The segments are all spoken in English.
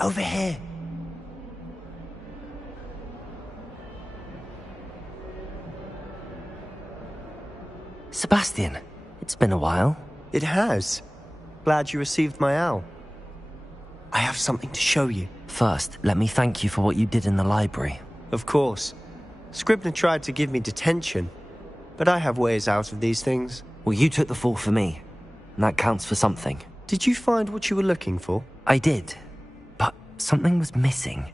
Over here. Sebastian, it's been a while. It has. Glad you received my owl. I have something to show you. First, let me thank you for what you did in the library. Of course. Scribner tried to give me detention, but I have ways out of these things. Well, you took the fall for me, and that counts for something. Did you find what you were looking for? I did, but something was missing.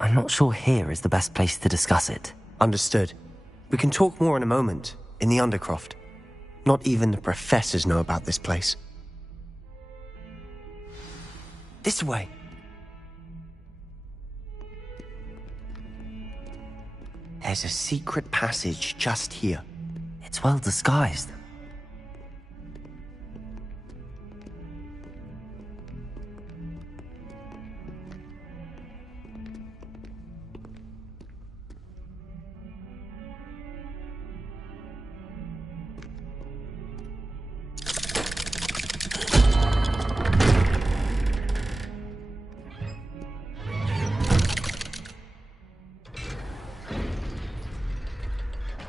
I'm not sure here is the best place to discuss it. Understood. We can talk more in a moment, in the Undercroft. Not even the professors know about this place. This way. There's a secret passage just here. It's well disguised.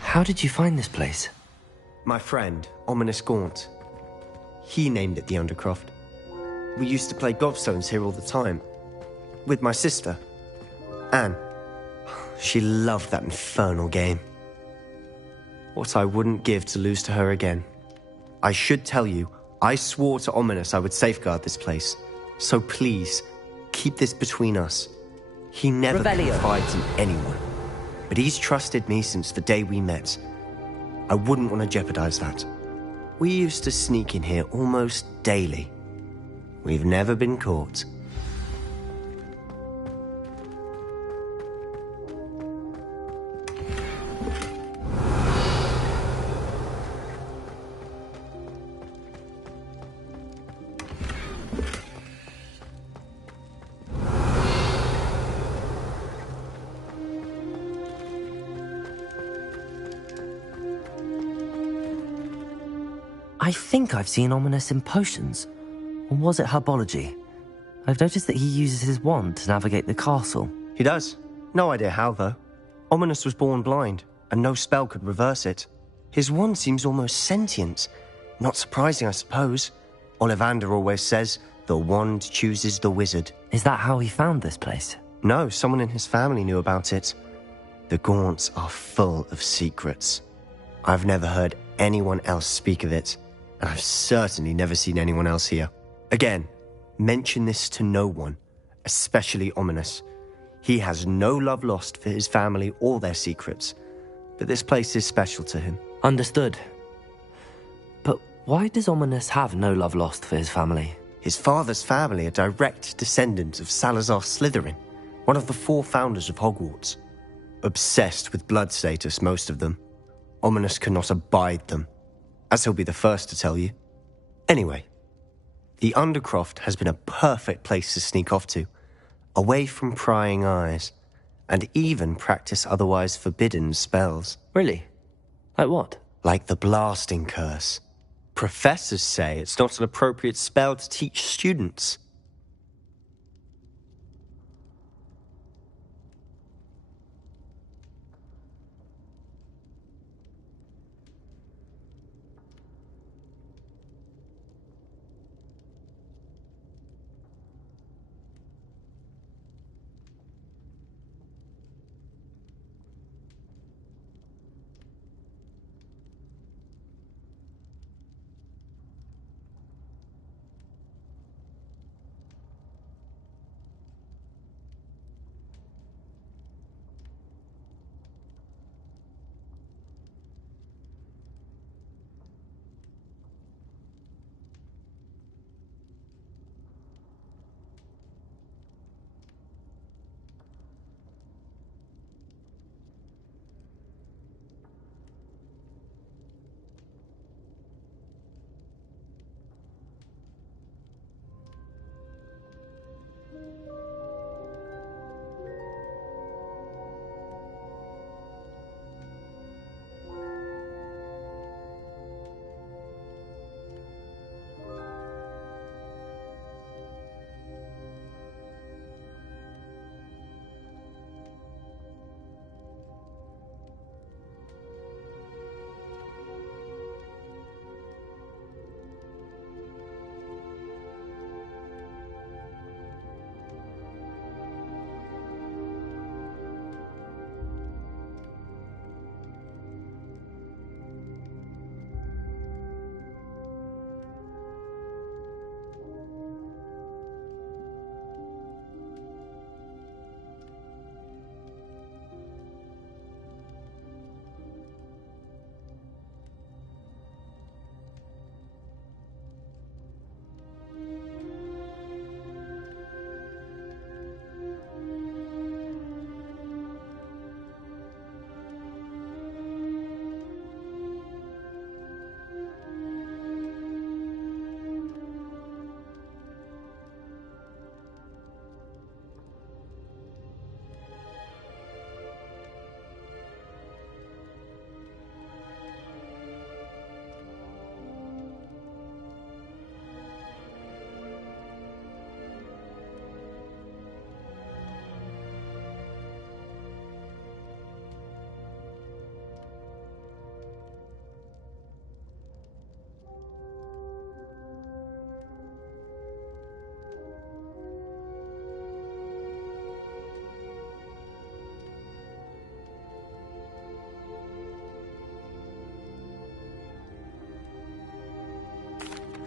How did you find this place? My friend, Ominous Gaunt. He named it the Undercroft. We used to play gobstones here all the time. With my sister, Anne. She loved that infernal game. What I wouldn't give to lose to her again. I should tell you, I swore to Ominous I would safeguard this place. So please, keep this between us. He never confides in anyone. But he's trusted me since the day we met. I wouldn't want to jeopardize that. We used to sneak in here almost daily. We've never been caught. I think I've seen Ominous in potions. Or was it herbology? I've noticed that he uses his wand to navigate the castle. He does. No idea how, though. Ominous was born blind, and no spell could reverse it. His wand seems almost sentient. Not surprising, I suppose. Ollivander always says, the wand chooses the wizard. Is that how he found this place? No, someone in his family knew about it. The Gaunts are full of secrets. I've never heard anyone else speak of it, and I've certainly never seen anyone else here. Again, mention this to no one, especially Ominous. He has no love lost for his family or their secrets, but this place is special to him. Understood. But why does Ominous have no love lost for his family? His father's family are direct descendants of Salazar Slytherin, one of the 4 founders of Hogwarts. Obsessed with blood status, most of them. Ominous cannot abide them, as he'll be the first to tell you. Anyway, the Undercroft has been a perfect place to sneak off to, away from prying eyes, and even practice otherwise forbidden spells. Really? Like what? Like the blasting curse. Professors say it's not an appropriate spell to teach students.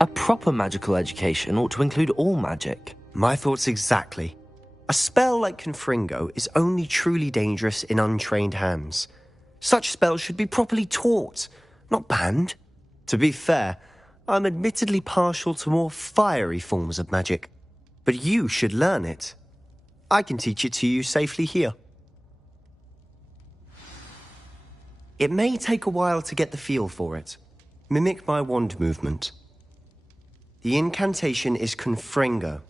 A proper magical education ought to include all magic. My thoughts exactly. A spell like Confringo is only truly dangerous in untrained hands. Such spells should be properly taught, not banned. To be fair, I'm admittedly partial to more fiery forms of magic. But you should learn it. I can teach it to you safely here. It may take a while to get the feel for it. Mimic my wand movement. The incantation is Confringo.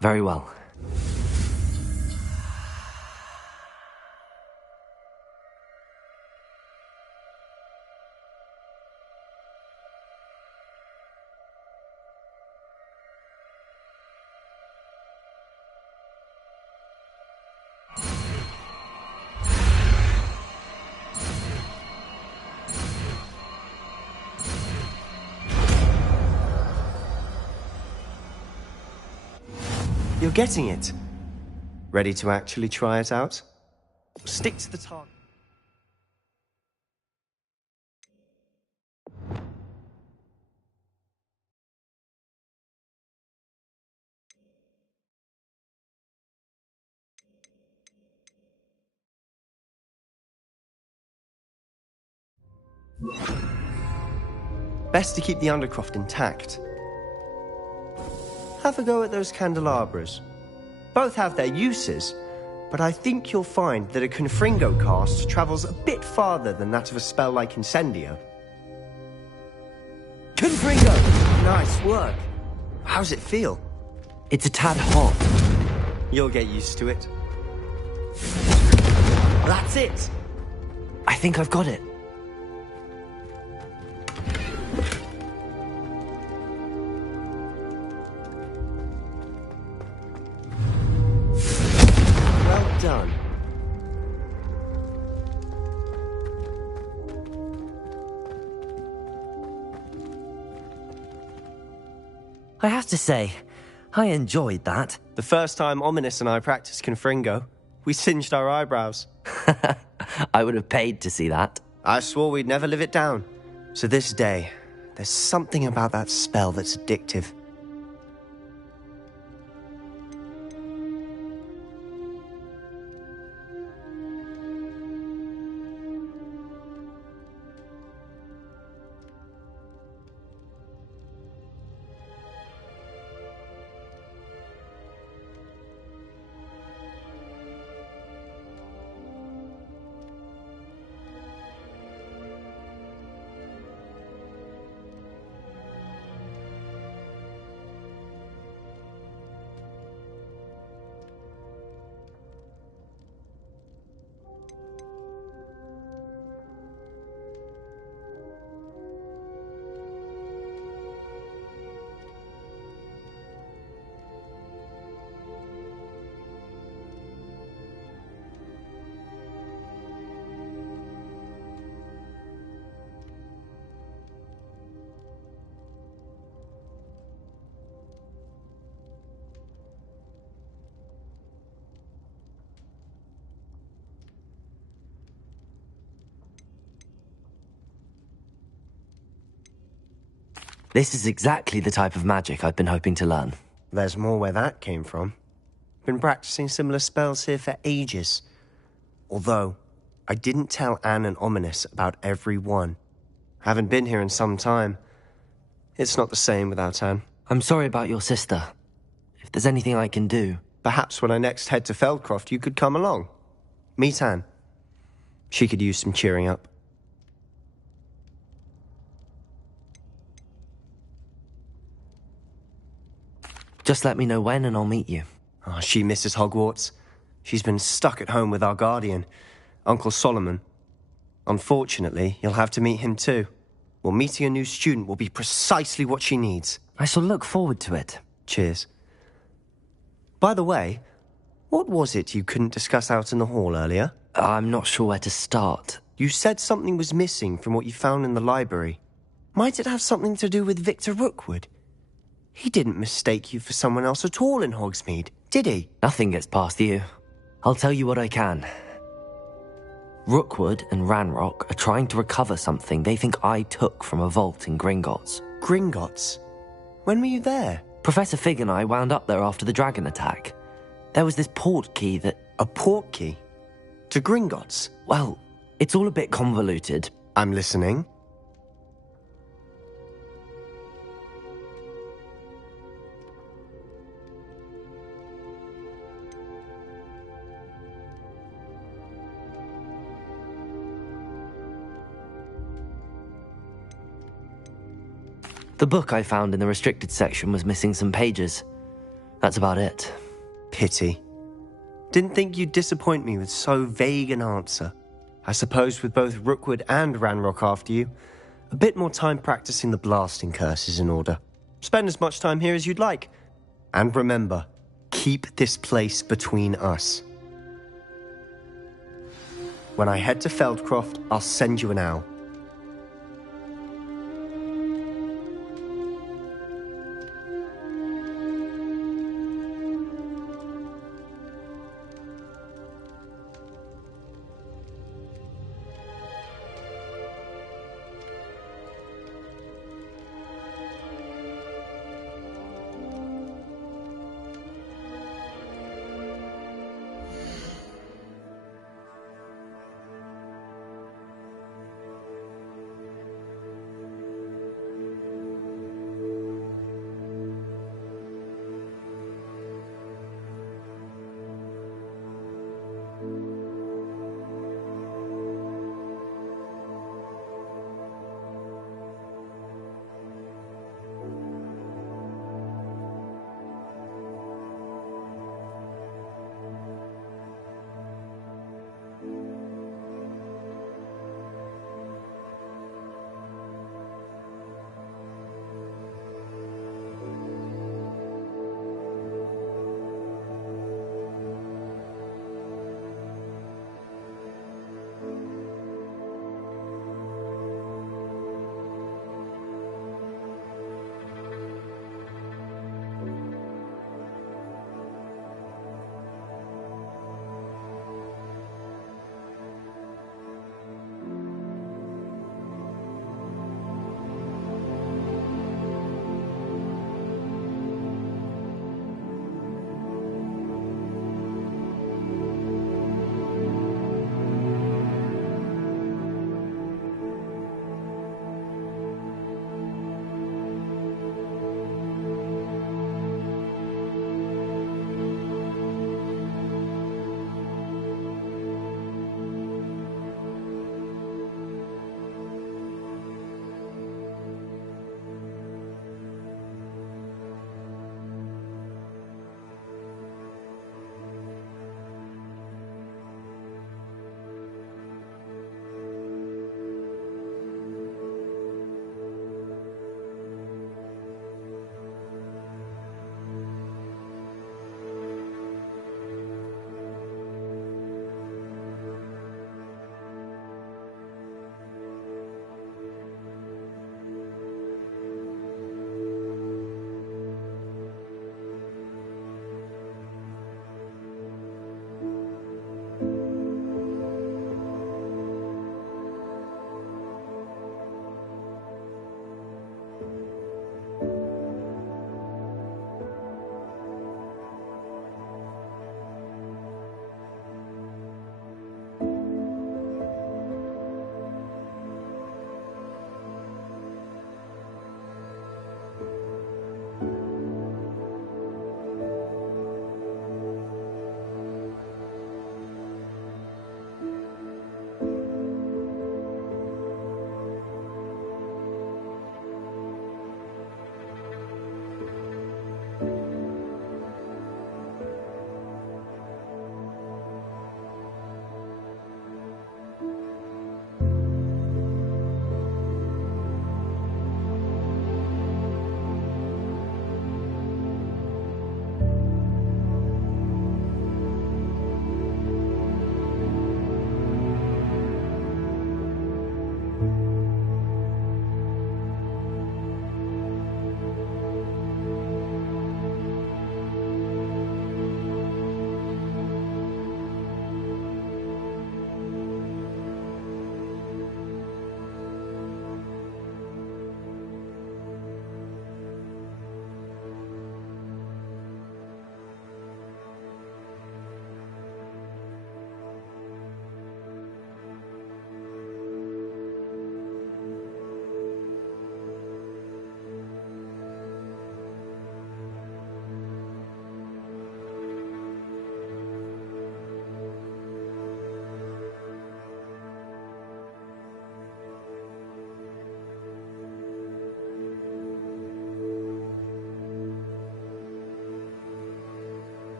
Very well. You're getting it. Ready to actually try it out? Stick to the target. Best to keep the Undercroft intact. Have a go at those candelabras. Both have their uses, but I think you'll find that a Confringo cast travels a bit farther than that of a spell like Incendio. Confringo! Nice work. How's it feel? It's a tad hot. You'll get used to it. That's it! I think I've got it. Well done. I have to say, I enjoyed that. The first time Ominous and I practiced Confringo, we singed our eyebrows. I would have paid to see that. I swore we'd never live it down. So this day, there's something about that spell that's addictive. This is exactly the type of magic I've been hoping to learn. There's more where that came from. Been practicing similar spells here for ages. Although, I didn't tell Anne and Ominous about every one. Haven't been here in some time. It's not the same without Anne. I'm sorry about your sister. If there's anything I can do... Perhaps when I next head to Feldcroft, you could come along. Meet Anne. She could use some cheering up. Just let me know when and I'll meet you. Oh, she misses Hogwarts. She's been stuck at home with our guardian, Uncle Solomon. Unfortunately, you'll have to meet him too. Well, meeting a new student will be precisely what she needs. I shall look forward to it. Cheers. By the way, what was it you couldn't discuss out in the hall earlier? I'm not sure where to start. You said something was missing from what you found in the library. Might it have something to do with Victor Rookwood? He didn't mistake you for someone else at all in Hogsmeade, did he? Nothing gets past you. I'll tell you what I can. Rookwood and Ranrock are trying to recover something they think I took from a vault in Gringotts. Gringotts? When were you there? Professor Fig and I wound up there after the dragon attack. There was this port key that... A port key? To Gringotts? Well, it's all a bit convoluted. I'm listening. The book I found in the restricted section was missing some pages. That's about it. Pity. Didn't think you'd disappoint me with so vague an answer. I suppose with both Rookwood and Ranrock after you, a bit more time practicing the blasting curse is in order. Spend as much time here as you'd like. And remember, keep this place between us. When I head to Feldcroft, I'll send you an owl.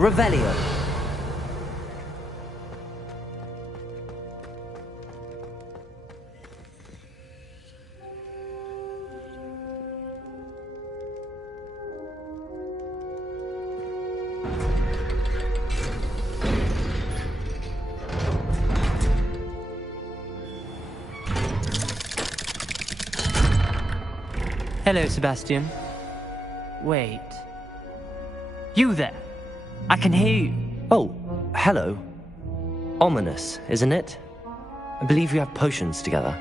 Revelio. Hello, Sebastian. Wait. You there? I can hear you. Oh, hello. Ominous, isn't it? I believe you have potions together.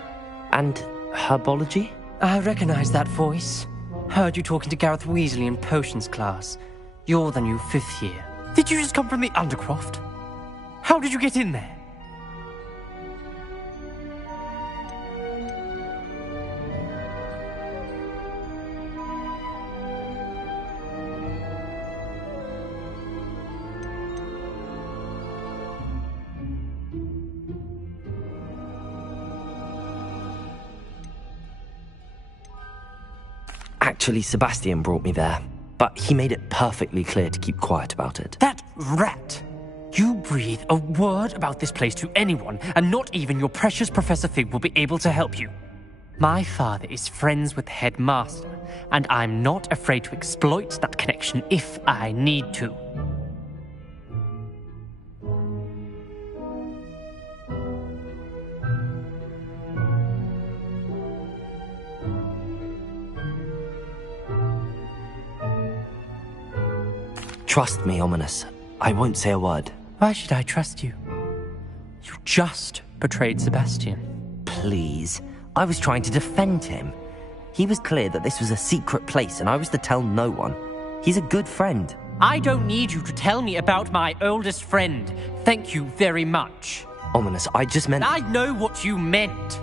And herbology? I recognize that voice. Heard you talking to Gareth Weasley in potions class. You're the new 5th year. Did you just come from the Undercroft? How did you get in there? Actually, Sebastian brought me there, but he made it perfectly clear to keep quiet about it. That rat! You breathe a word about this place to anyone, and not even your precious Professor Fig will be able to help you. My father is friends with the headmaster, and I'm not afraid to exploit that connection if I need to. Trust me, Ominous. I won't say a word. Why should I trust you? You just betrayed Sebastian. Please. I was trying to defend him. He was clear that this was a secret place and I was to tell no one. He's a good friend. I don't need you to tell me about my oldest friend. Thank you very much. Ominous, I just meant... I know what you meant.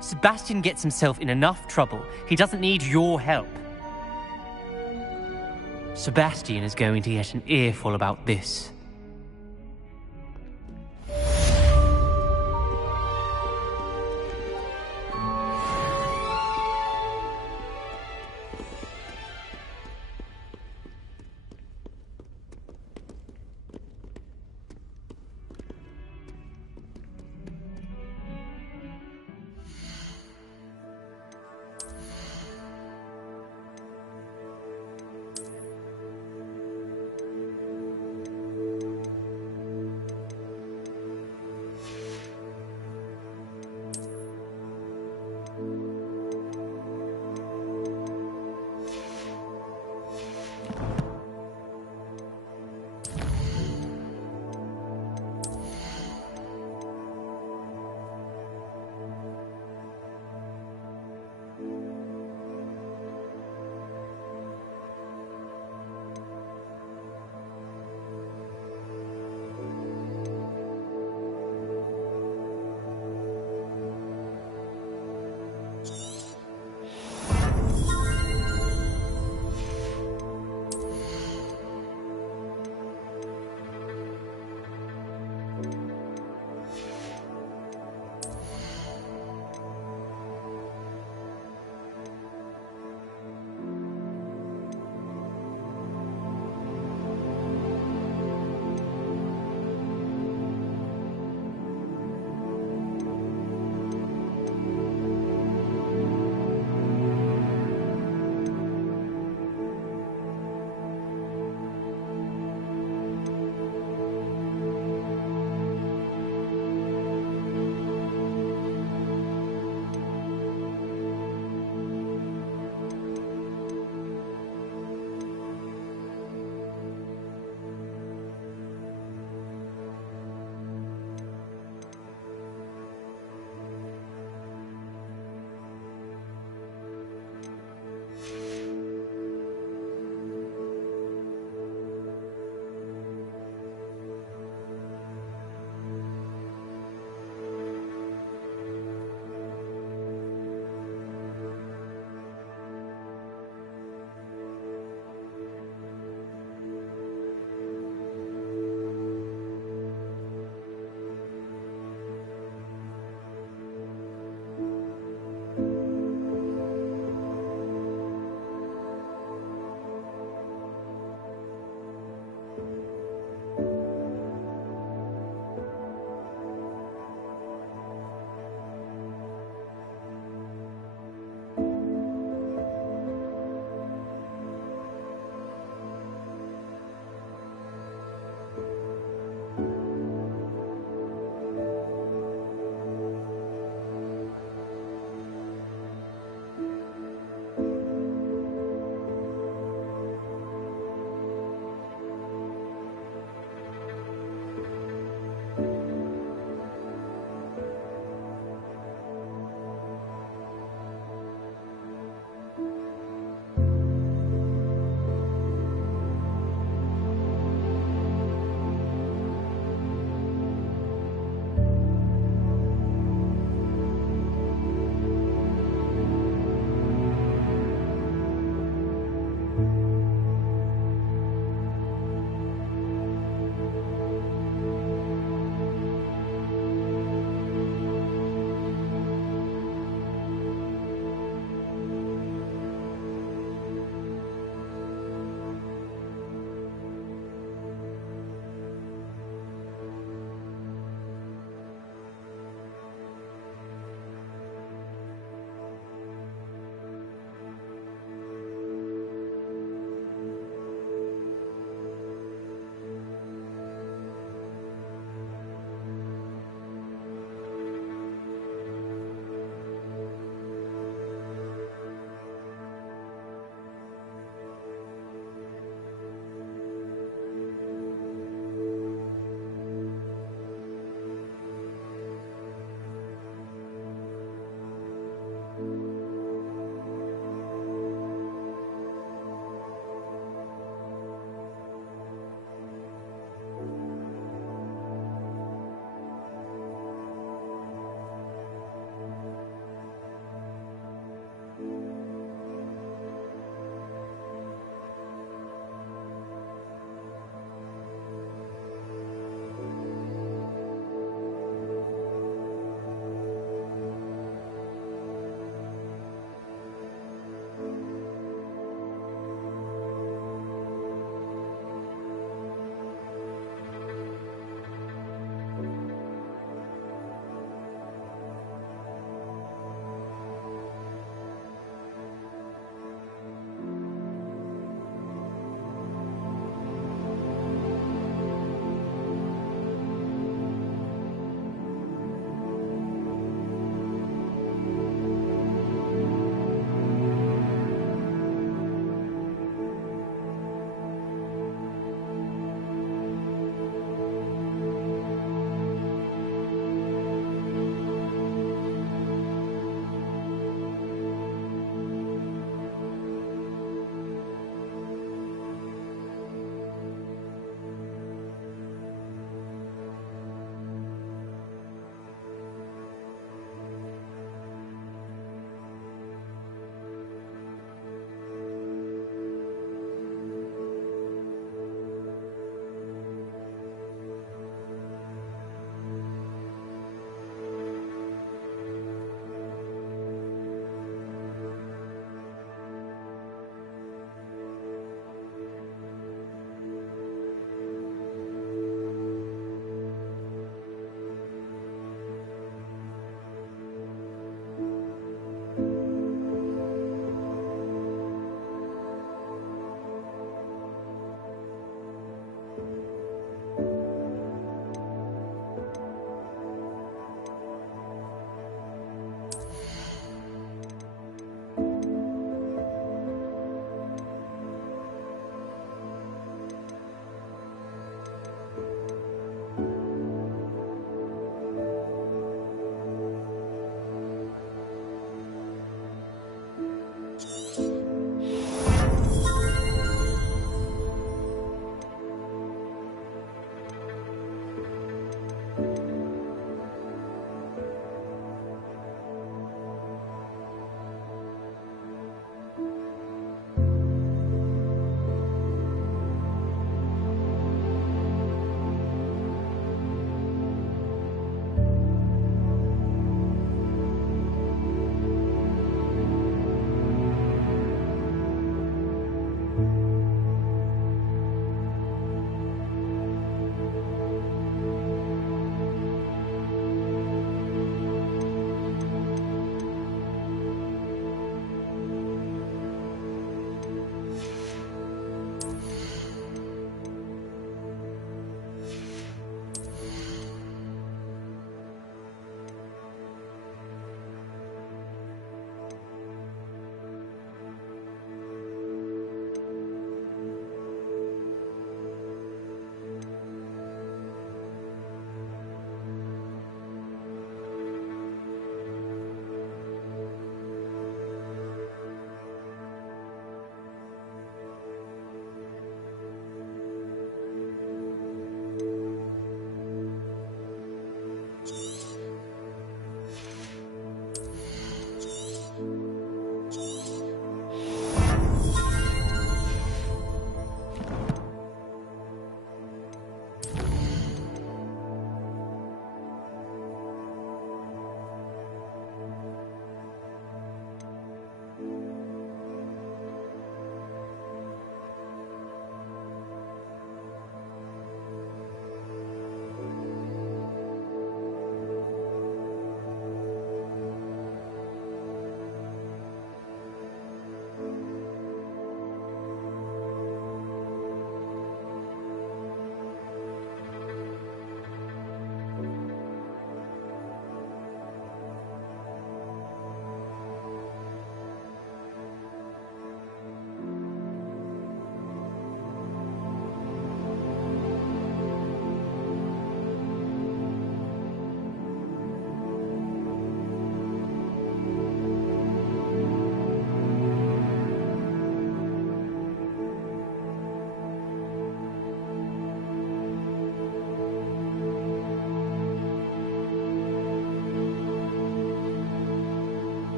Sebastian gets himself in enough trouble. He doesn't need your help. Sebastian is going to get an earful about this.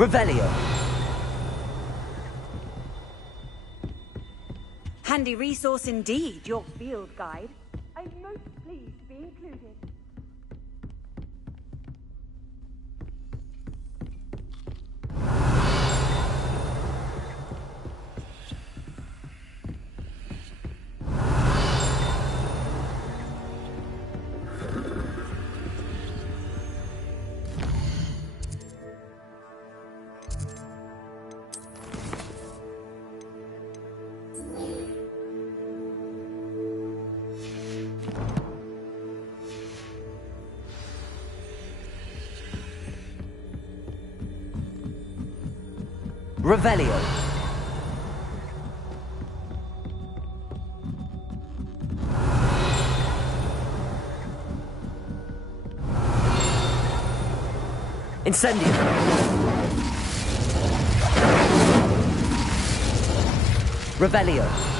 Revelio. Handy resource indeed, your field guide. I'm most pleased to be included. Revelio. Incendio. Revelio.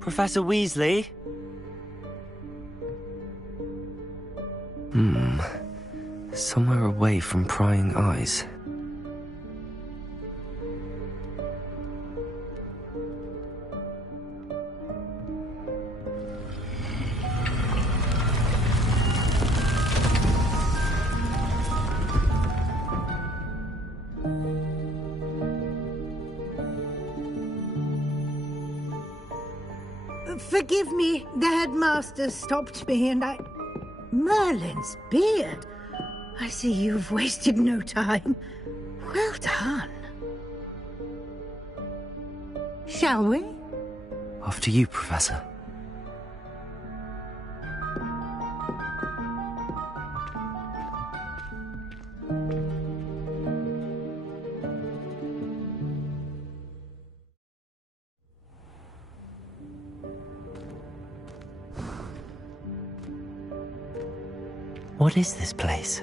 Professor Weasley? Somewhere away from prying eyes. Forgive me, the headmaster stopped me and I... Merlin's beard! I see you've wasted no time. Well done. Shall we? After you, Professor. What is this place?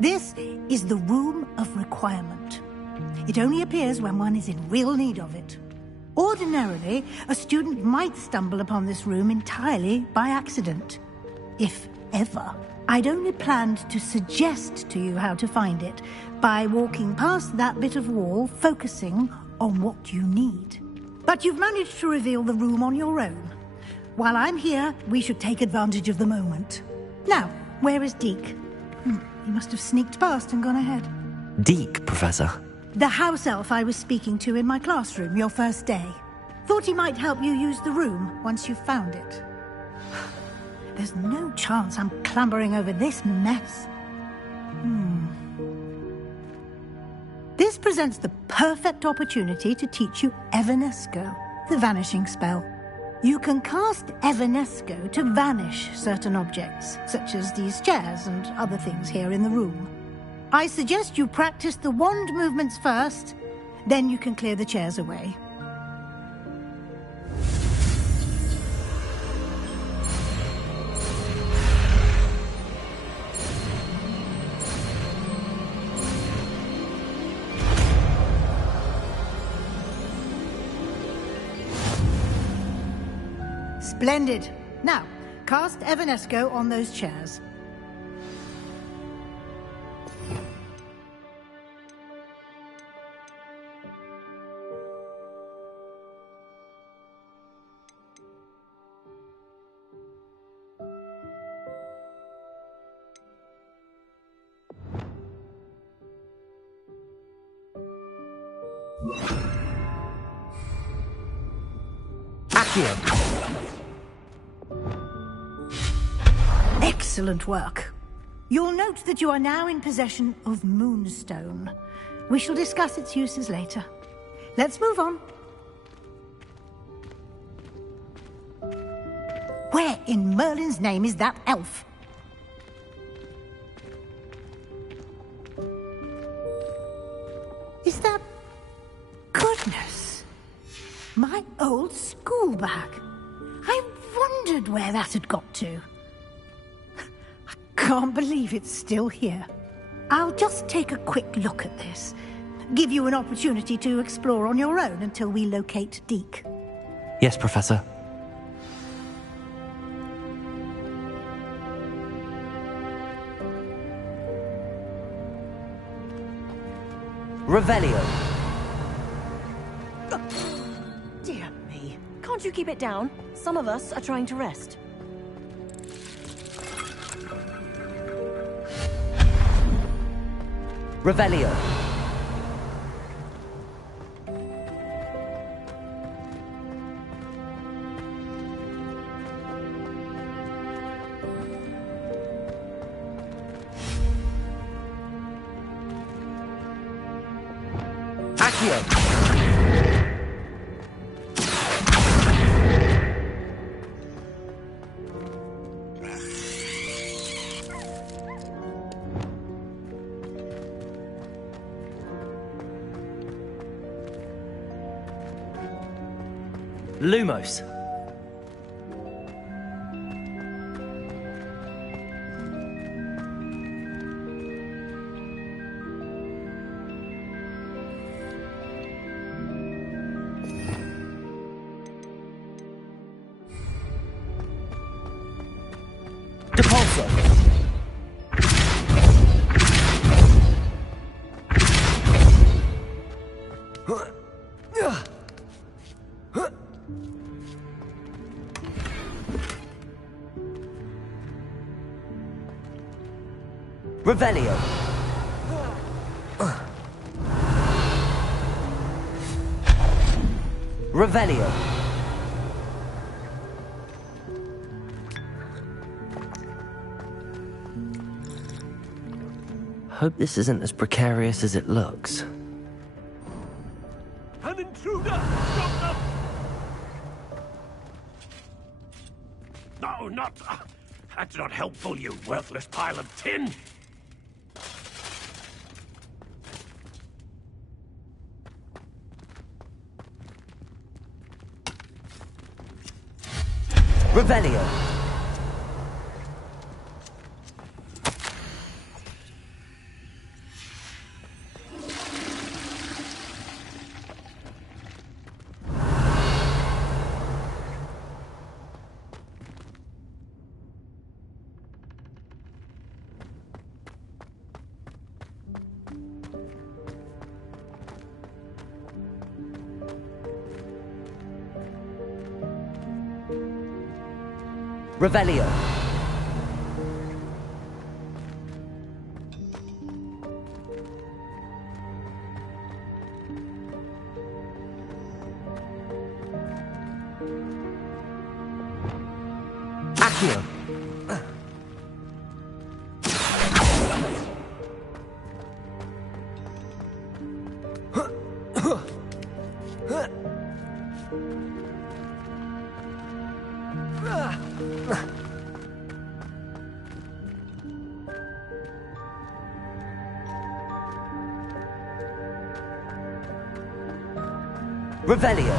This is the Room of Requirement. It only appears when one is in real need of it. Ordinarily, a student might stumble upon this room entirely by accident. If ever. I'd only planned to suggest to you how to find it by walking past that bit of wall, focusing on what you need. But you've managed to reveal the room on your own. While I'm here, we should take advantage of the moment. Now, where is Deke? He must have sneaked past and gone ahead. Deke, Professor. The house elf I was speaking to in my classroom your first day. Thought he might help you use the room once you've found it. There's no chance I'm clambering over this mess. This presents the perfect opportunity to teach you Evanesco, the vanishing spell. You can cast Evanesco to vanish certain objects, such as these chairs and other things here in the room. I suggest you practice the wand movements first, then you can clear the chairs away. Splendid. Now, cast Evanesco on those chairs. Accio! Excellent work. You'll note that you are now in possession of Moonstone. We shall discuss its uses later. Let's move on. Where in Merlin's name is that elf? Is that... Goodness! My old school bag. I wondered where that had got to. I can't believe it's still here. I'll just take a quick look at this. Give you an opportunity to explore on your own until we locate Deke. Yes, Professor. Revelio. Dear me. Can't you keep it down? Some of us are trying to rest. Revelio. Accio. Lumos. Depulso. Revelio. Revelio. Hope this isn't as precarious as it looks. An intruder! Stop them! No, not... That's not helpful, you worthless pile of tin! Revelio. Revelio. Accio. Revelio.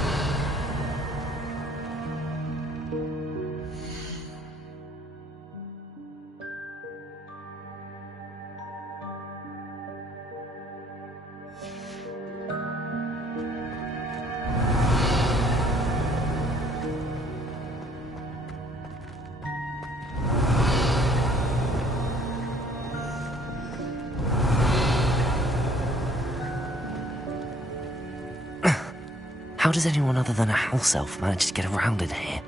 How does anyone other than a house elf manage to get around in here?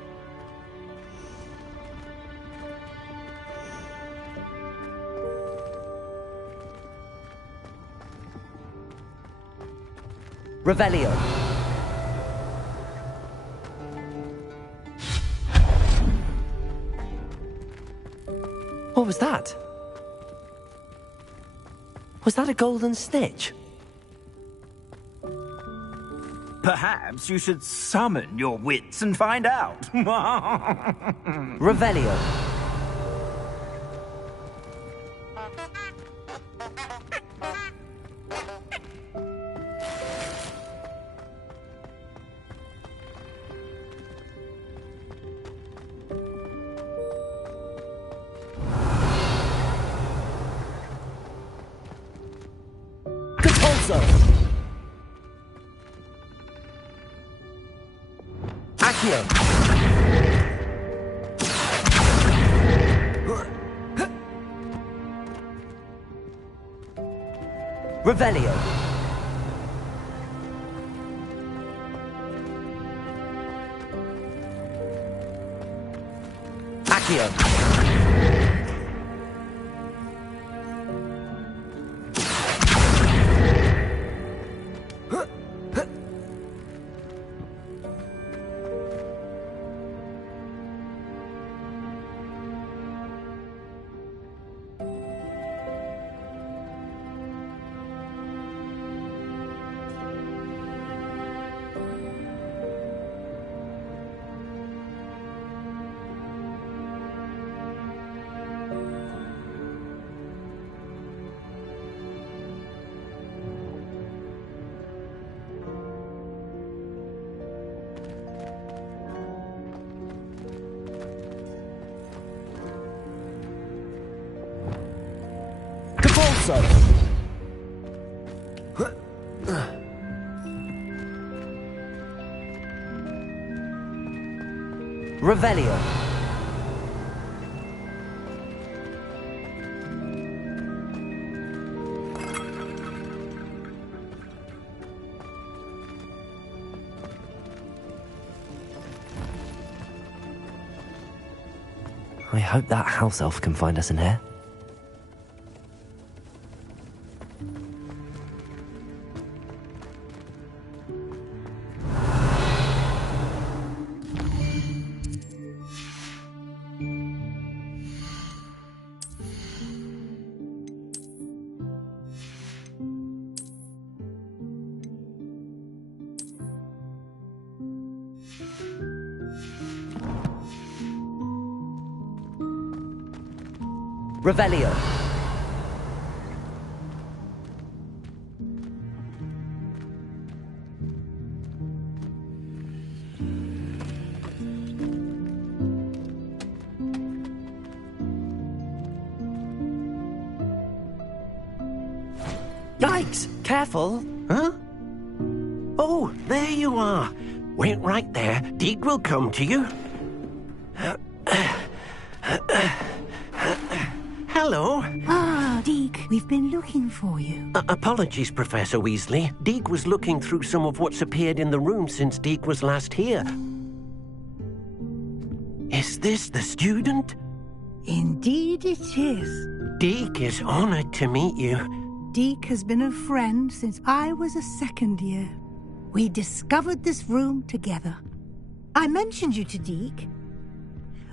Revelio. What was that? Was that a golden snitch? Perhaps you should summon your wits and find out. Revelio. Capulso. Accio. Revelio. Accio. Capulso. Revelio. I hope that house elf can find us in here. Revelio. Yikes! Careful! Huh? Oh, there you are. Wait right there. Deke will come to you. Hello. Ah, Deke, we've been looking for you. Apologies, Professor Weasley. Deke was looking through some of what's appeared in the room since Deke was last here. Is this the student? Indeed it is. Deke is honored to meet you. Deke has been a friend since I was a second year. We discovered this room together. I mentioned you to Deke.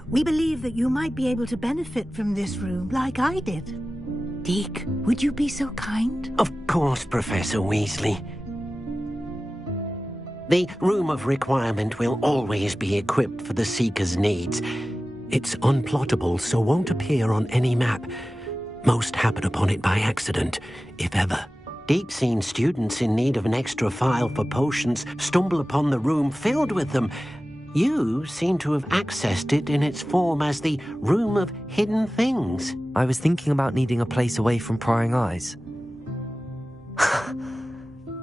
We believe that you might be able to benefit from this room like I did. Deke, would you be so kind? Of course, Professor Weasley. The Room of Requirement will always be equipped for the Seeker's needs. It's unplottable, so won't appear on any map. Most happen upon it by accident, if ever. Deke's seen students in need of an extra file for potions stumble upon the room filled with them. You seem to have accessed it in its form as the Room of Hidden Things. I was thinking about needing a place away from prying eyes.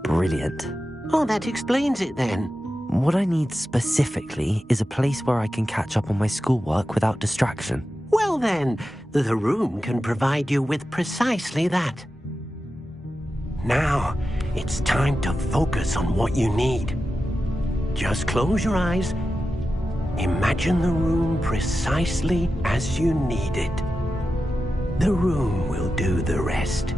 Brilliant. Oh, that explains it then. What I need specifically is a place where I can catch up on my schoolwork without distraction. Well then, the room can provide you with precisely that. Now, it's time to focus on what you need. Just close your eyes. Imagine the room precisely as you need it. The room will do the rest.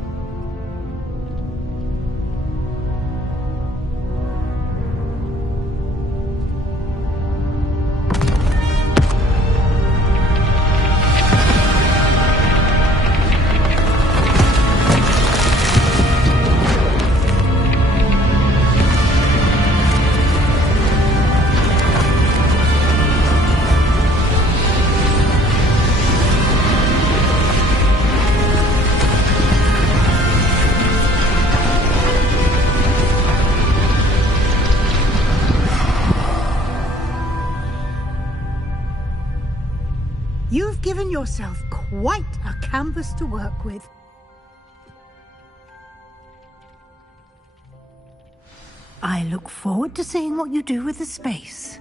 given yourself quite a canvas to work with. I look forward to seeing what you do with the space.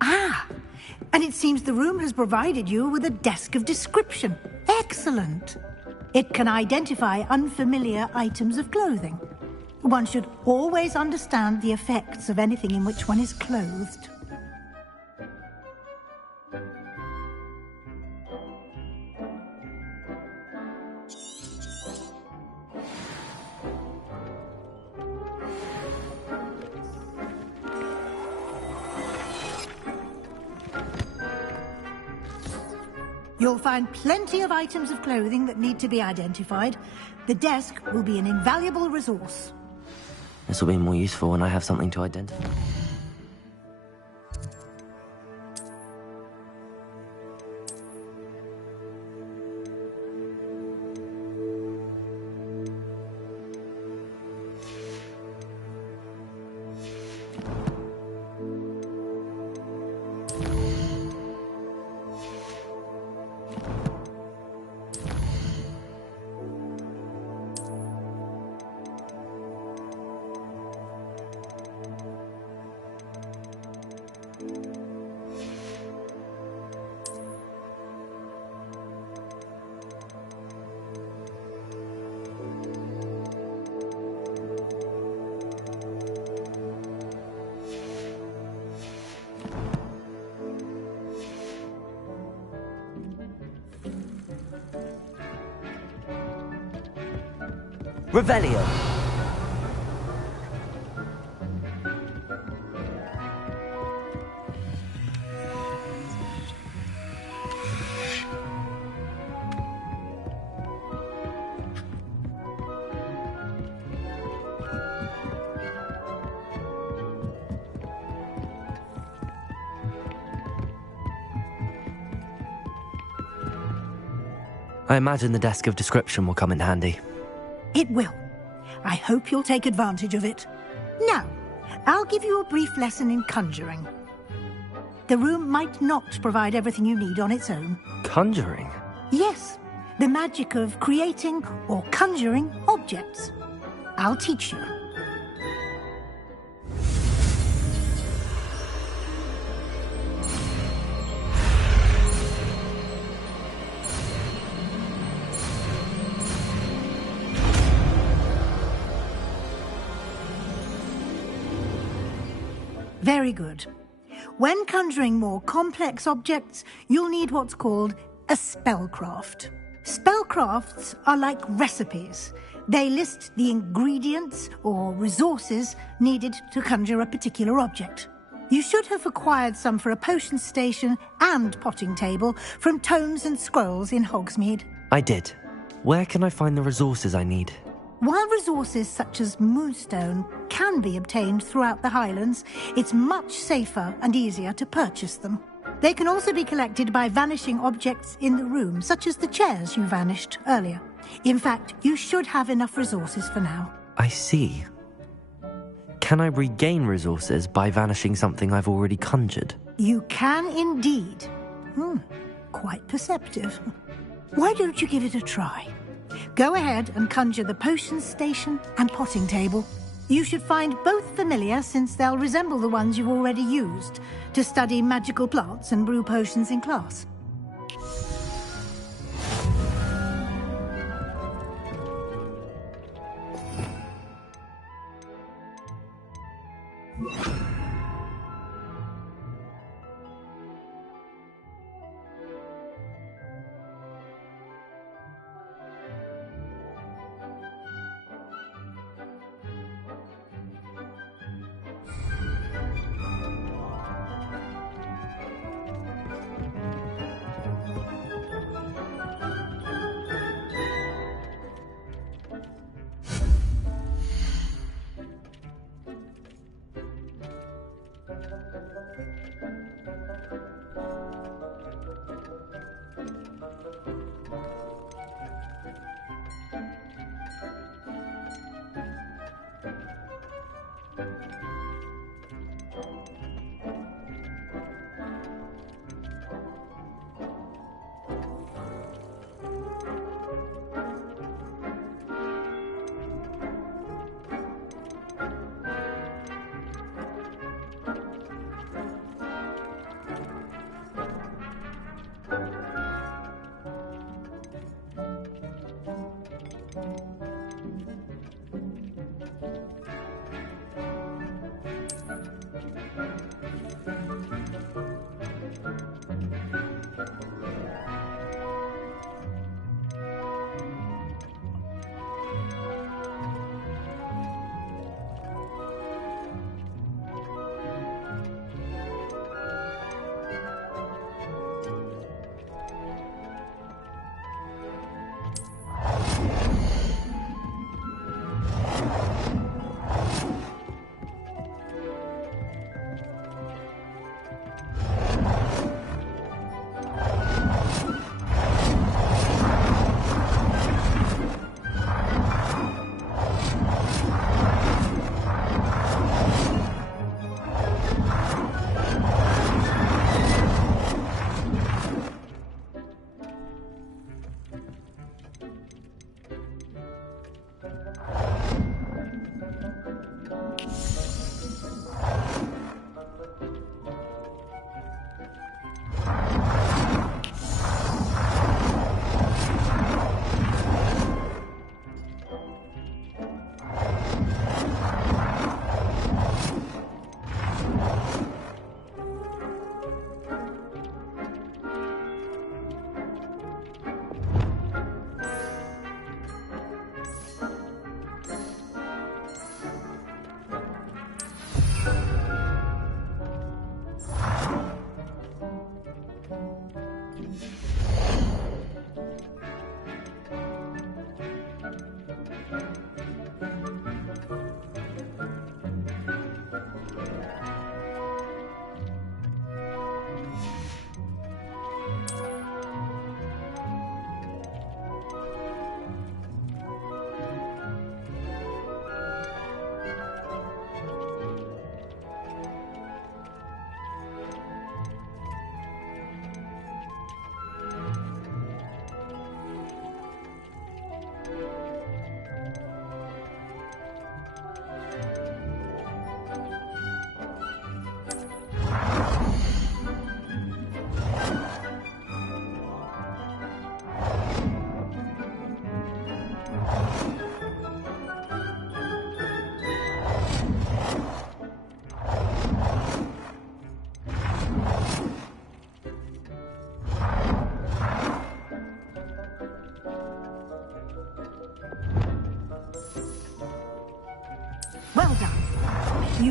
Ah, and it seems the room has provided you with a desk of description. Excellent. It can identify unfamiliar items of clothing. One should always understand the effects of anything in which one is clothed. You'll find plenty of items of clothing that need to be identified. The desk will be an invaluable resource. This will be more useful when I have something to identify. Revelio. I imagine the desk of description will come in handy. It will. I hope you'll take advantage of it. Now, I'll give you a brief lesson in conjuring. The room might not provide everything you need on its own. Conjuring? Yes, the magic of creating or conjuring objects. I'll teach you. Very good. When conjuring more complex objects, you'll need what's called a spellcraft. Spellcrafts are like recipes. They list the ingredients or resources needed to conjure a particular object. You should have acquired some for a potion station and potting table from tomes and scrolls in Hogsmeade. I did. Where can I find the resources I need? While resources such as moonstone can be obtained throughout the Highlands, it's much safer and easier to purchase them. They can also be collected by vanishing objects in the room, such as the chairs you vanished earlier. In fact, you should have enough resources for now. I see. Can I regain resources by vanishing something I've already conjured? You can indeed. Quite perceptive. Why don't you give it a try? Go ahead and conjure the potion station and potting table. You should find both familiar, since they'll resemble the ones you've already used to study magical plants and brew potions in class.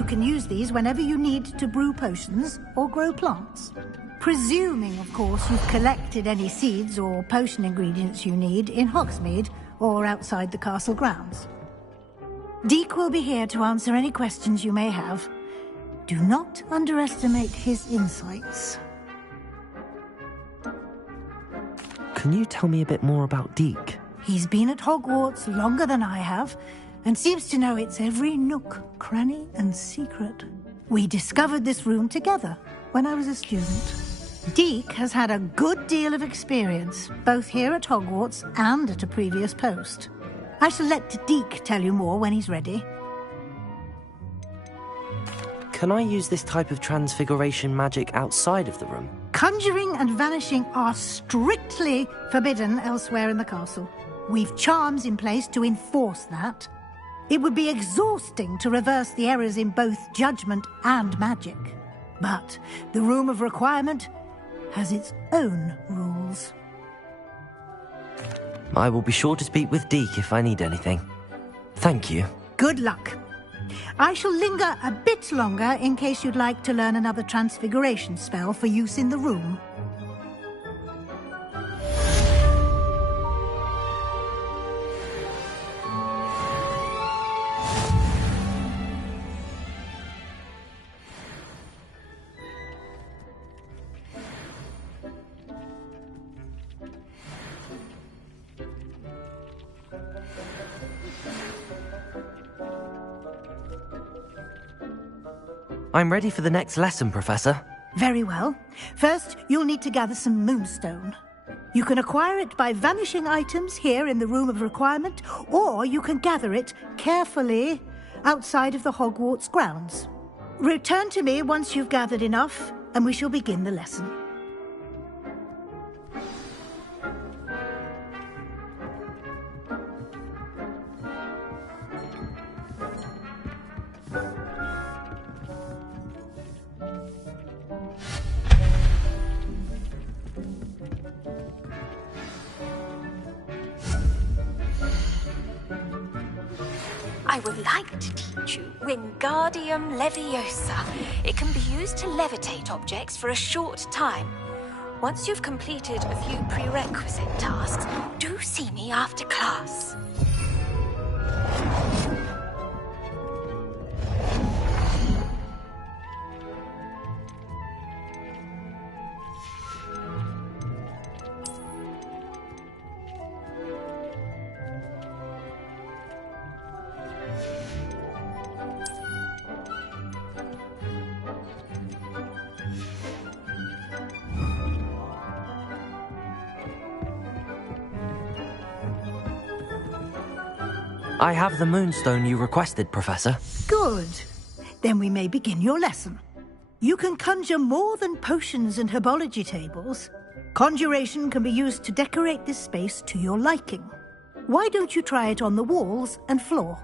can use these whenever you need to brew potions or grow plants. Presuming, of course, you've collected any seeds or potion ingredients you need in Hogsmeade or outside the castle grounds. Deek will be here to answer any questions you may have. Do not underestimate his insights. Can you tell me a bit more about Deek? He's been at Hogwarts longer than I have, and seems to know its every nook, cranny, and secret. We discovered this room together when I was a student. Deek has had a good deal of experience, both here at Hogwarts and at a previous post. I shall let Deek tell you more when he's ready. Can I use this type of transfiguration magic outside of the room? Conjuring and vanishing are strictly forbidden elsewhere in the castle. We've charms in place to enforce that. It would be exhausting to reverse the errors in both judgment and magic. But the Room of Requirement has its own rules. I will be sure to speak with Deek if I need anything. Thank you. Good luck. I shall linger a bit longer in case you'd like to learn another transfiguration spell for use in the room. I'm ready for the next lesson, Professor. Very well. First, you'll need to gather some moonstone. You can acquire it by vanishing items here in the Room of Requirement, or you can gather it carefully outside of the Hogwarts grounds. Return to me once you've gathered enough, and we shall begin the lesson. I would like to teach you Wingardium Leviosa. It can be used to levitate objects for a short time. Once you've completed a few prerequisite tasks, do see me after class. I have the moonstone you requested, Professor. Good. Then we may begin your lesson. You can conjure more than potions and herbology tables. Conjuration can be used to decorate this space to your liking. Why don't you try it on the walls and floor?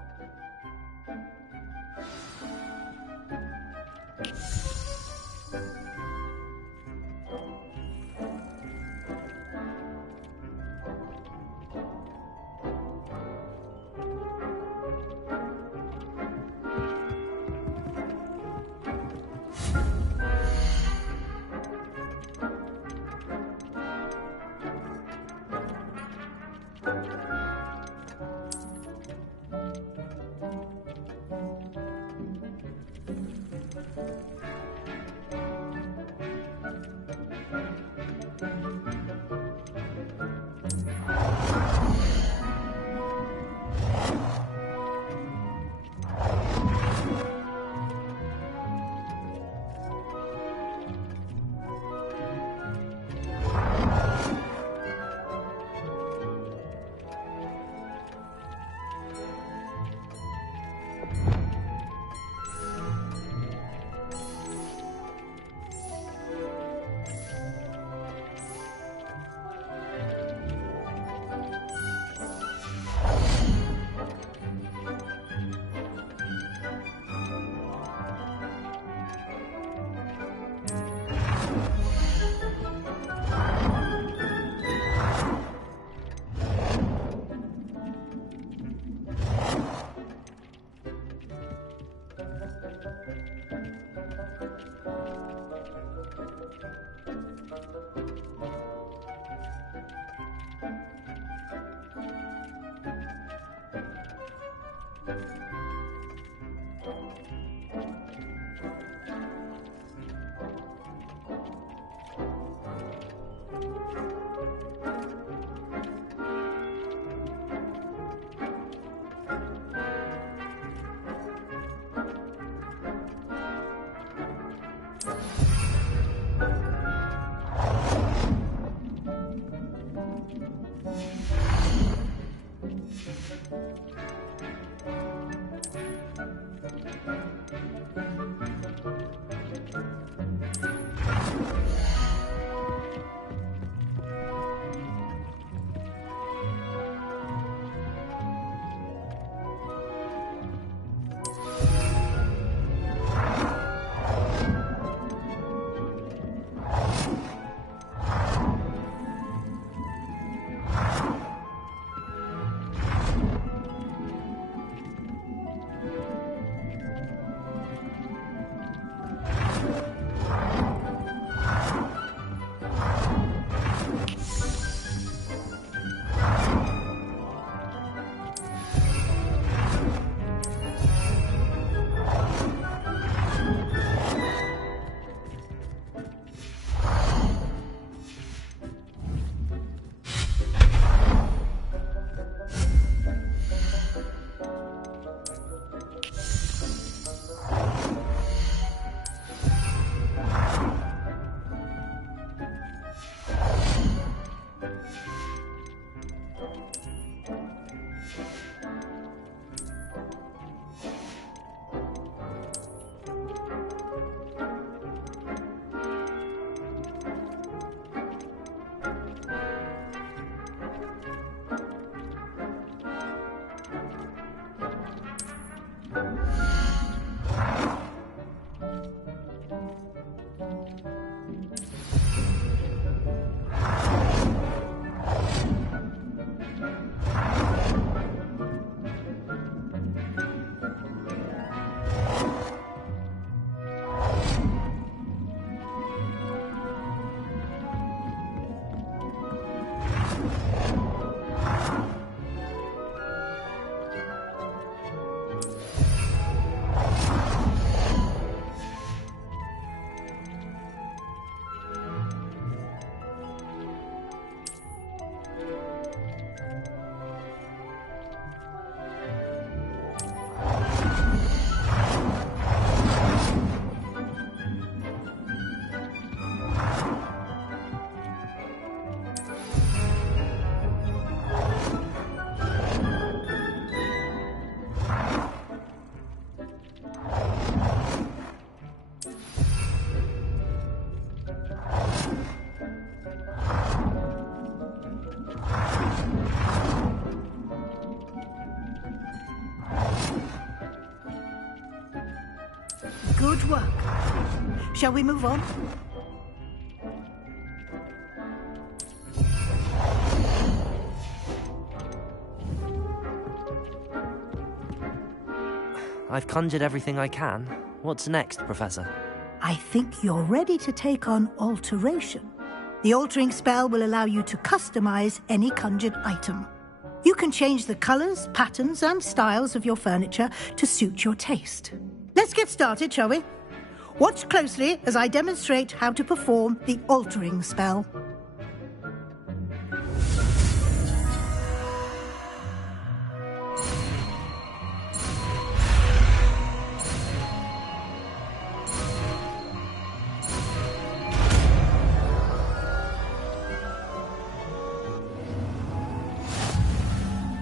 Good work. Shall we move on? I've conjured everything I can. What's next, Professor? I think you're ready to take on alteration. The altering spell will allow you to customize any conjured item. You can change the colors, patterns, and styles of your furniture to suit your taste. Let's get started, shall we? Watch closely as I demonstrate how to perform the altering spell.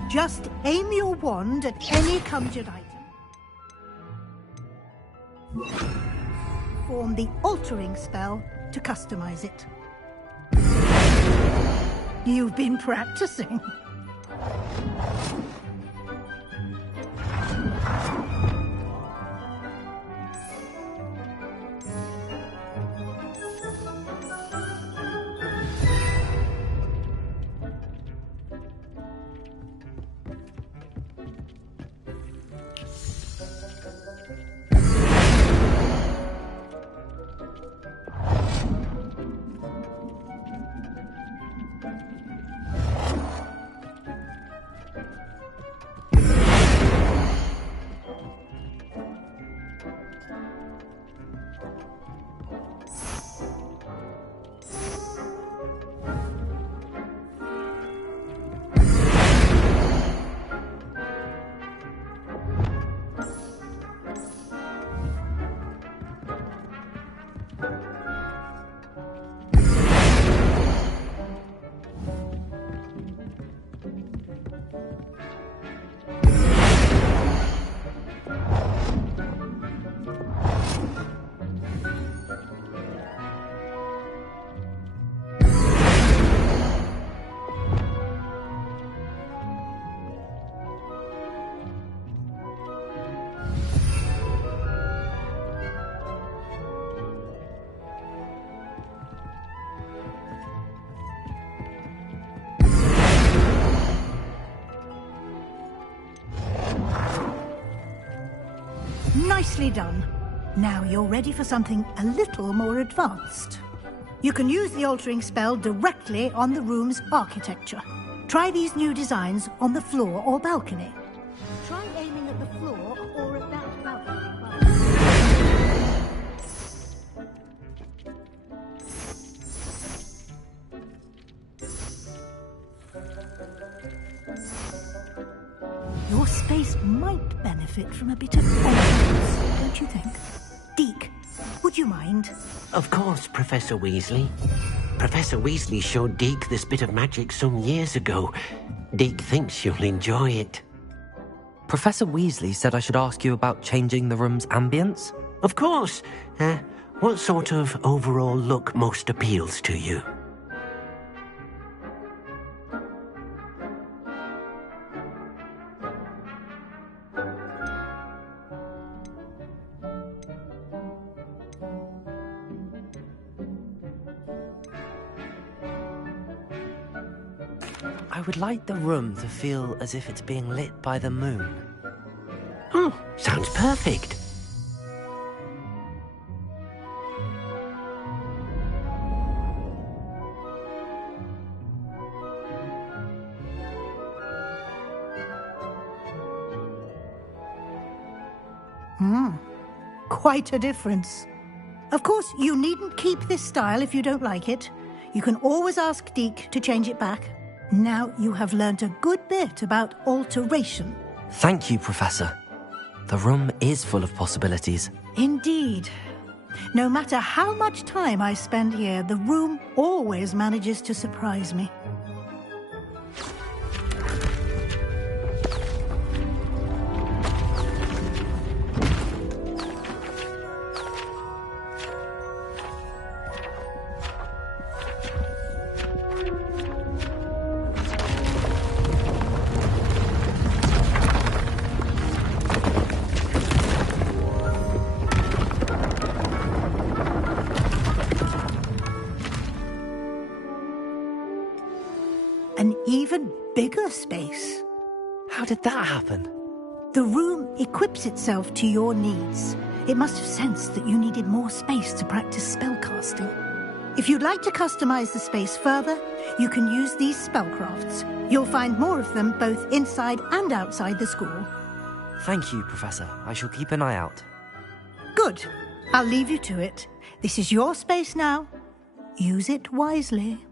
Just aim your wand at any conjured item. Form the altering spell to customize it. You've been practicing. Nicely done. Now you're ready for something a little more advanced. You can use the altering spell directly on the room's architecture. Try these new designs on the floor or balcony. Try aiming at the floor or at that balcony. Your space might benefit from a bit of elegance, don't you think? Deke, would you mind? Of course, Professor Weasley. Professor Weasley showed Deke this bit of magic some years ago. Deke thinks you'll enjoy it. Professor Weasley said I should ask you about changing the room's ambience? Of course. What sort of overall look most appeals to you? I would like the room to feel as if it's being lit by the moon. Oh, sounds perfect. Quite a difference. Of course, you needn't keep this style if you don't like it. You can always ask Deke to change it back. Now you have learnt a good bit about alteration. Thank you, Professor. The room is full of possibilities. Indeed. No matter how much time I spend here, the room always manages to surprise me. An even bigger space. How did that happen? The room equips itself to your needs. It must have sensed that you needed more space to practice spellcasting. If you'd like to customize the space further, you can use these spellcrafts. You'll find more of them both inside and outside the school. Thank you, Professor. I shall keep an eye out. Good. I'll leave you to it. This is your space now. Use it wisely.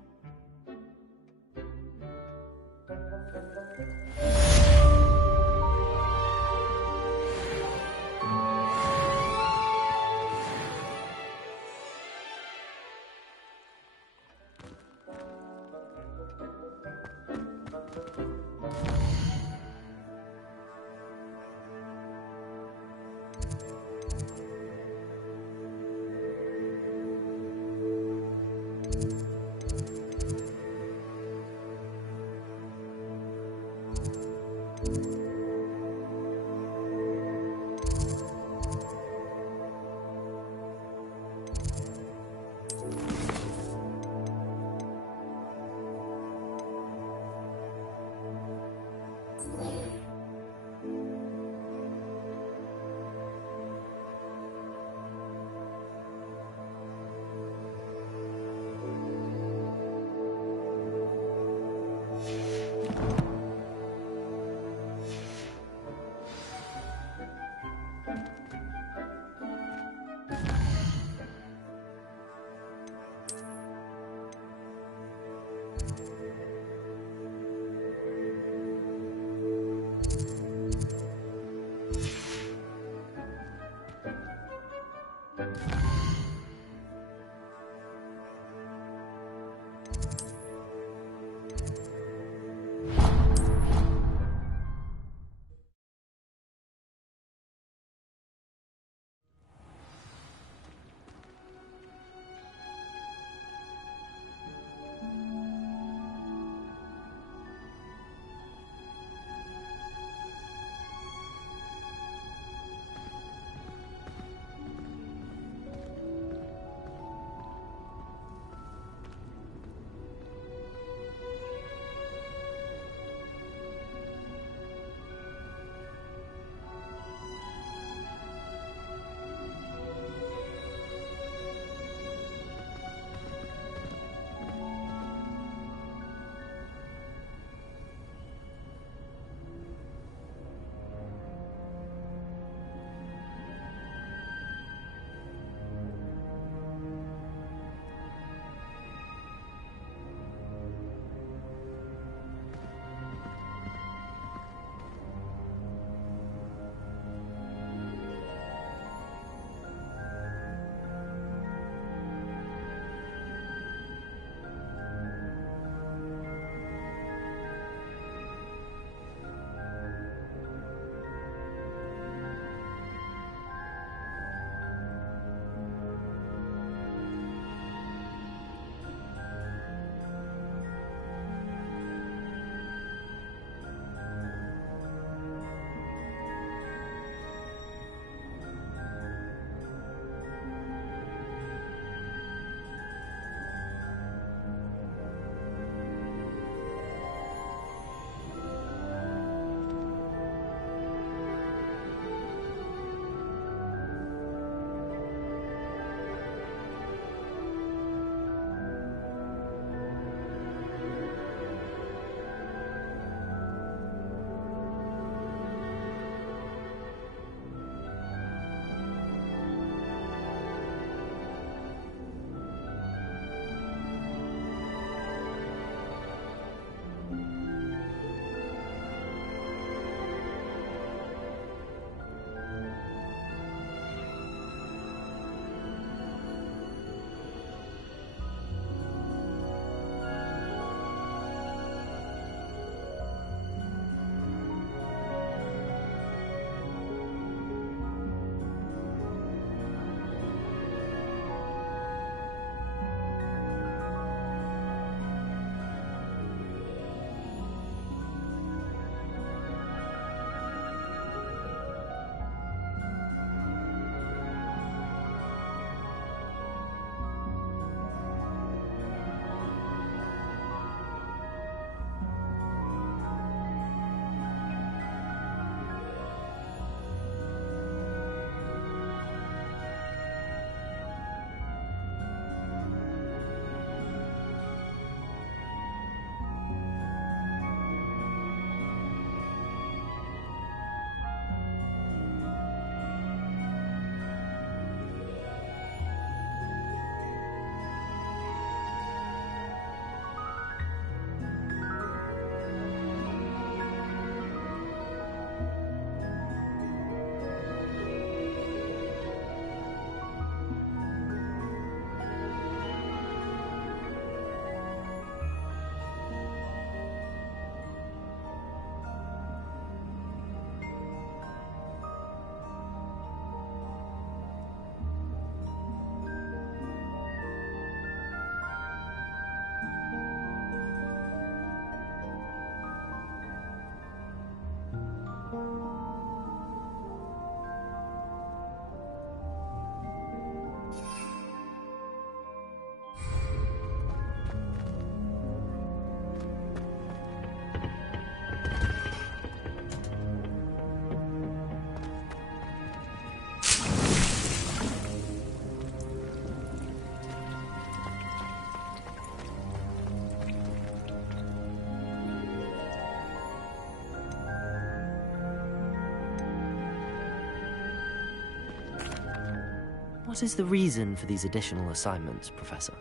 What is the reason for these additional assignments, Professor?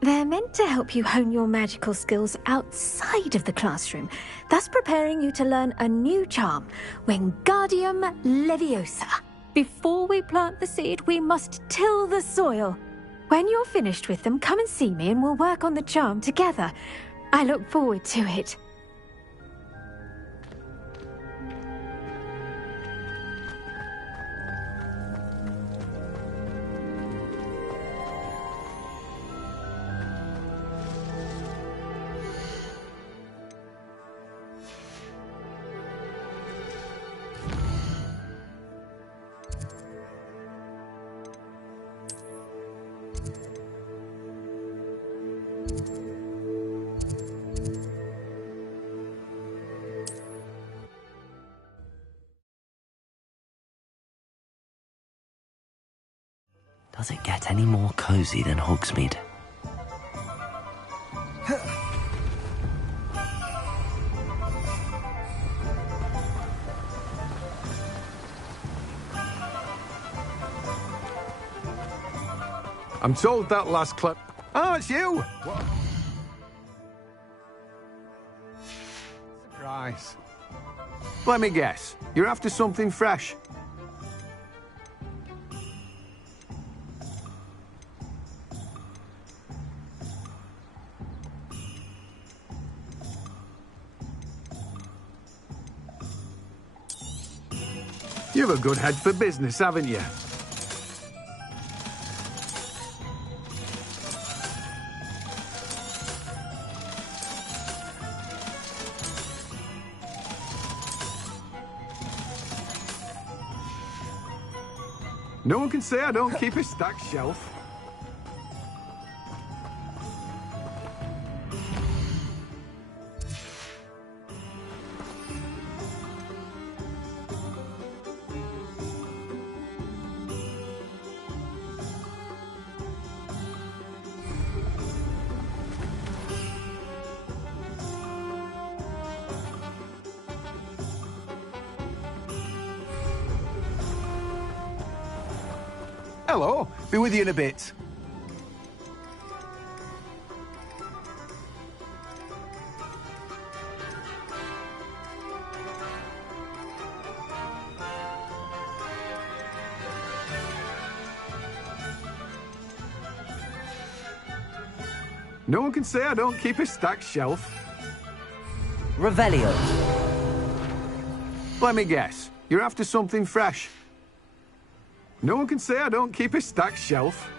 They're meant to help you hone your magical skills outside of the classroom, thus preparing you to learn a new charm, Wingardium Leviosa. Before we plant the seed, we must till the soil. When you're finished with them, come and see me and we'll work on the charm together. I look forward to it. Does it get any more cozy than Hogsmeade? I'm told that last clip. Oh, it's you! What? Surprise. Let me guess. You're after something fresh. You've a good head for business, haven't you? No one can say I don't keep a stacked shelf. Hello, be with you in a bit. No one can say I don't keep a stacked shelf. Revelio. Let me guess, you're after something fresh. No one can say I don't keep a stacked shelf.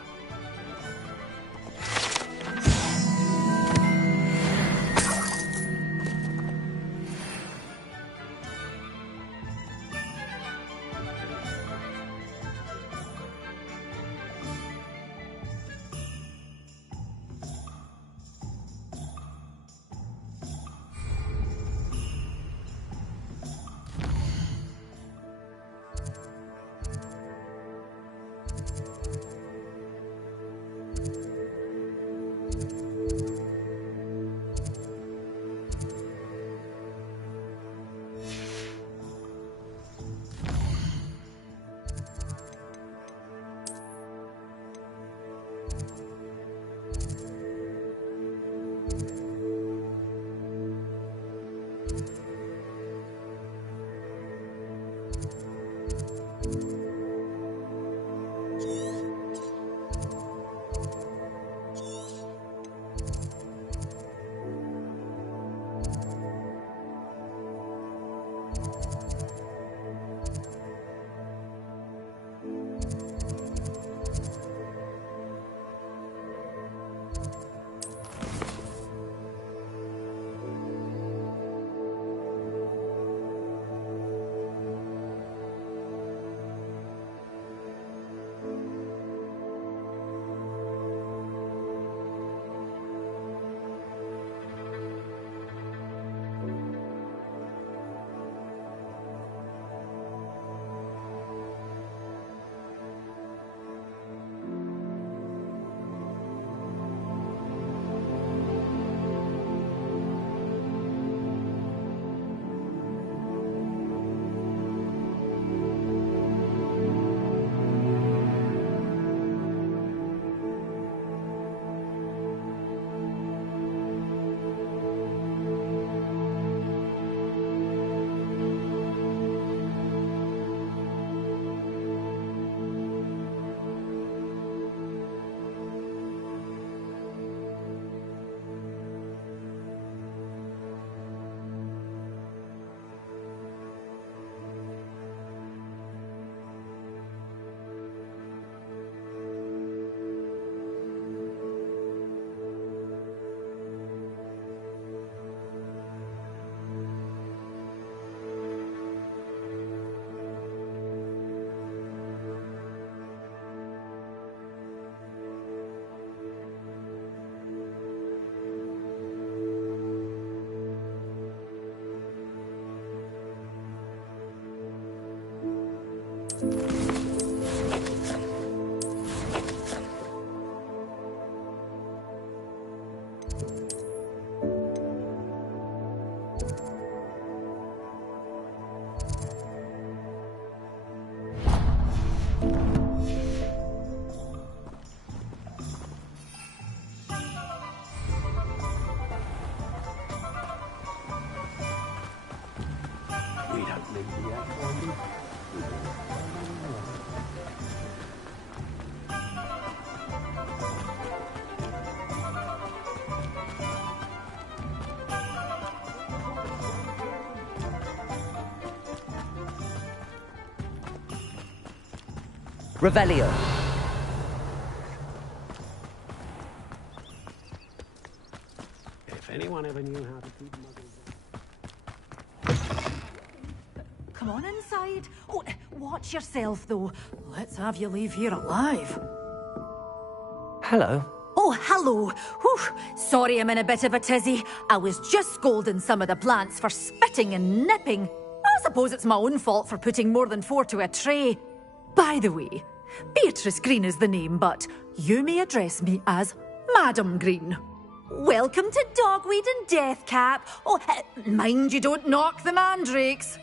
Revelio. If anyone ever knew how to keep Come on inside. Oh, watch yourself, though. Let's have you leave here alive. Hello. Oh, hello. Whew. Sorry I'm in a bit of a tizzy. I was just scolding some of the plants for spitting and nipping. I suppose it's my own fault for putting more than 4 to a tray. By the way, Beatrice Green is the name, but you may address me as Madam Green. Welcome to Dogweed and Deathcap. Oh, mind you don't knock the mandrakes.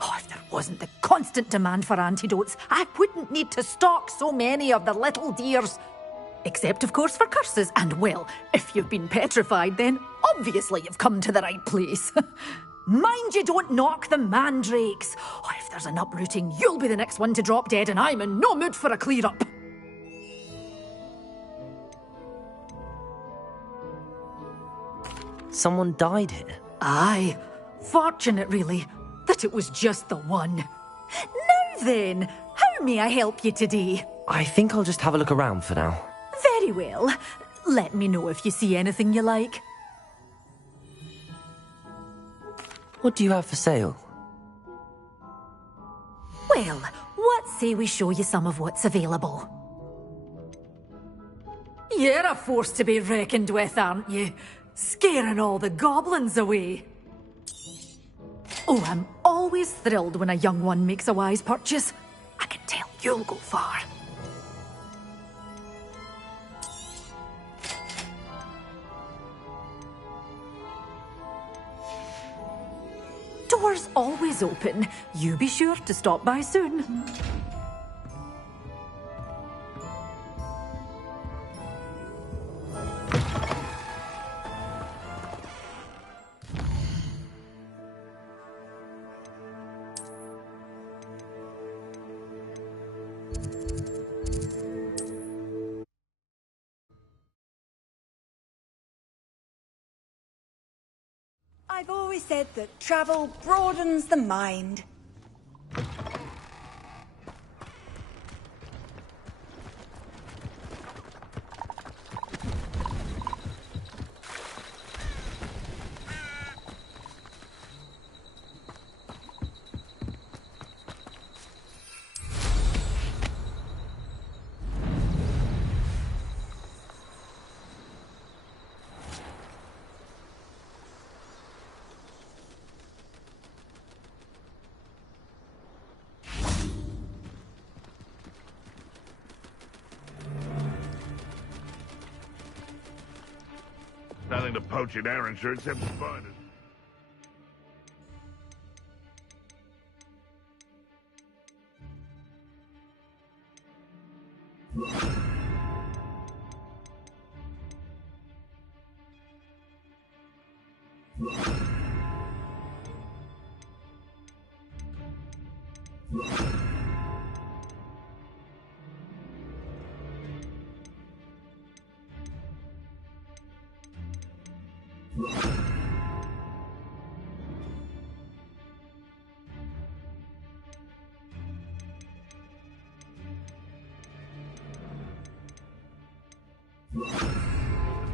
Oh, if there wasn't the constant demand for antidotes, I wouldn't need to stock so many of the little dears. Except, of course, for curses. And, well, if you've been petrified, then obviously you've come to the right place. Mind you don't knock the mandrakes. Oh, if there's an uprooting, you'll be the next one to drop dead, and I'm in no mood for a clear-up. Someone died here. Aye. Fortunate, really, that it was just the one. Now then, how may I help you today? I think I'll just have a look around for now. Very well. Let me know if you see anything you like. What do you have for sale? Well, what say we show you some of what's available? You're a force to be reckoned with, aren't you? Scaring all the goblins away. Oh, I'm always thrilled when a young one makes a wise purchase. I can tell you'll go far. Doors always open. You be sure to stop by soon. I've always said that travel broadens the mind. Nothing to poach in Arrowshire except spiders.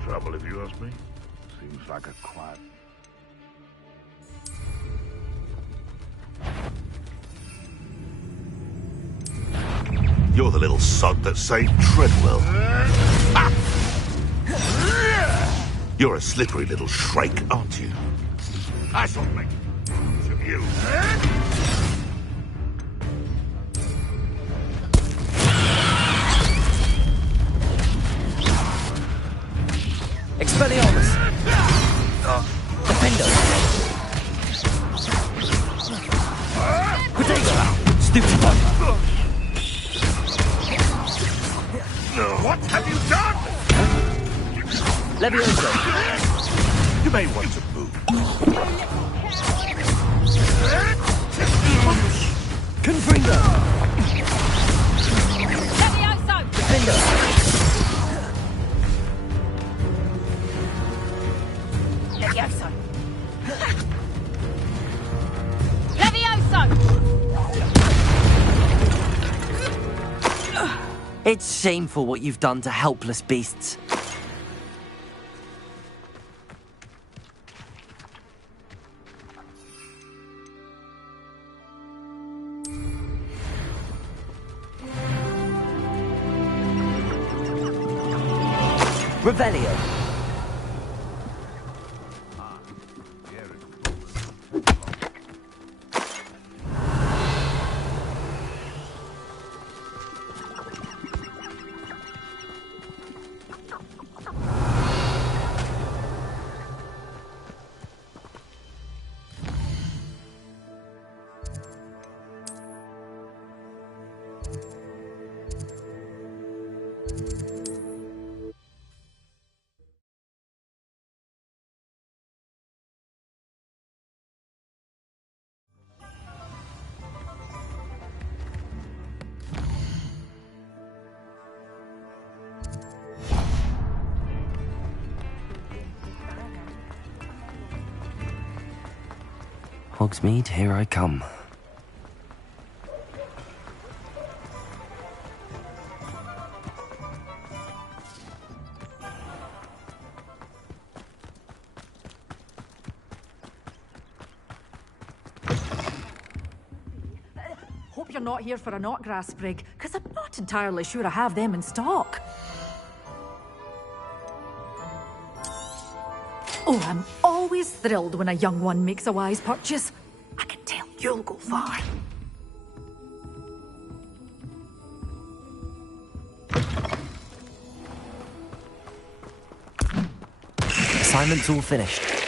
Trouble, if you ask me. Seems like a quiet. You're the little sod that saved Treadwell. You're a slippery little shrike, aren't you? I shall make use of you. Levioso! You may want to move. Confringo! Levioso! Defender! Levioso! Levioso! It's shameful what you've done to helpless beasts. Revelio. Hogsmeade, here I come. Hope you're not here for a knotgrass sprig, because I'm not entirely sure I have them in stock. Oh, I'm always thrilled when a young one makes a wise purchase. I can tell you'll go far. Assignment's all finished.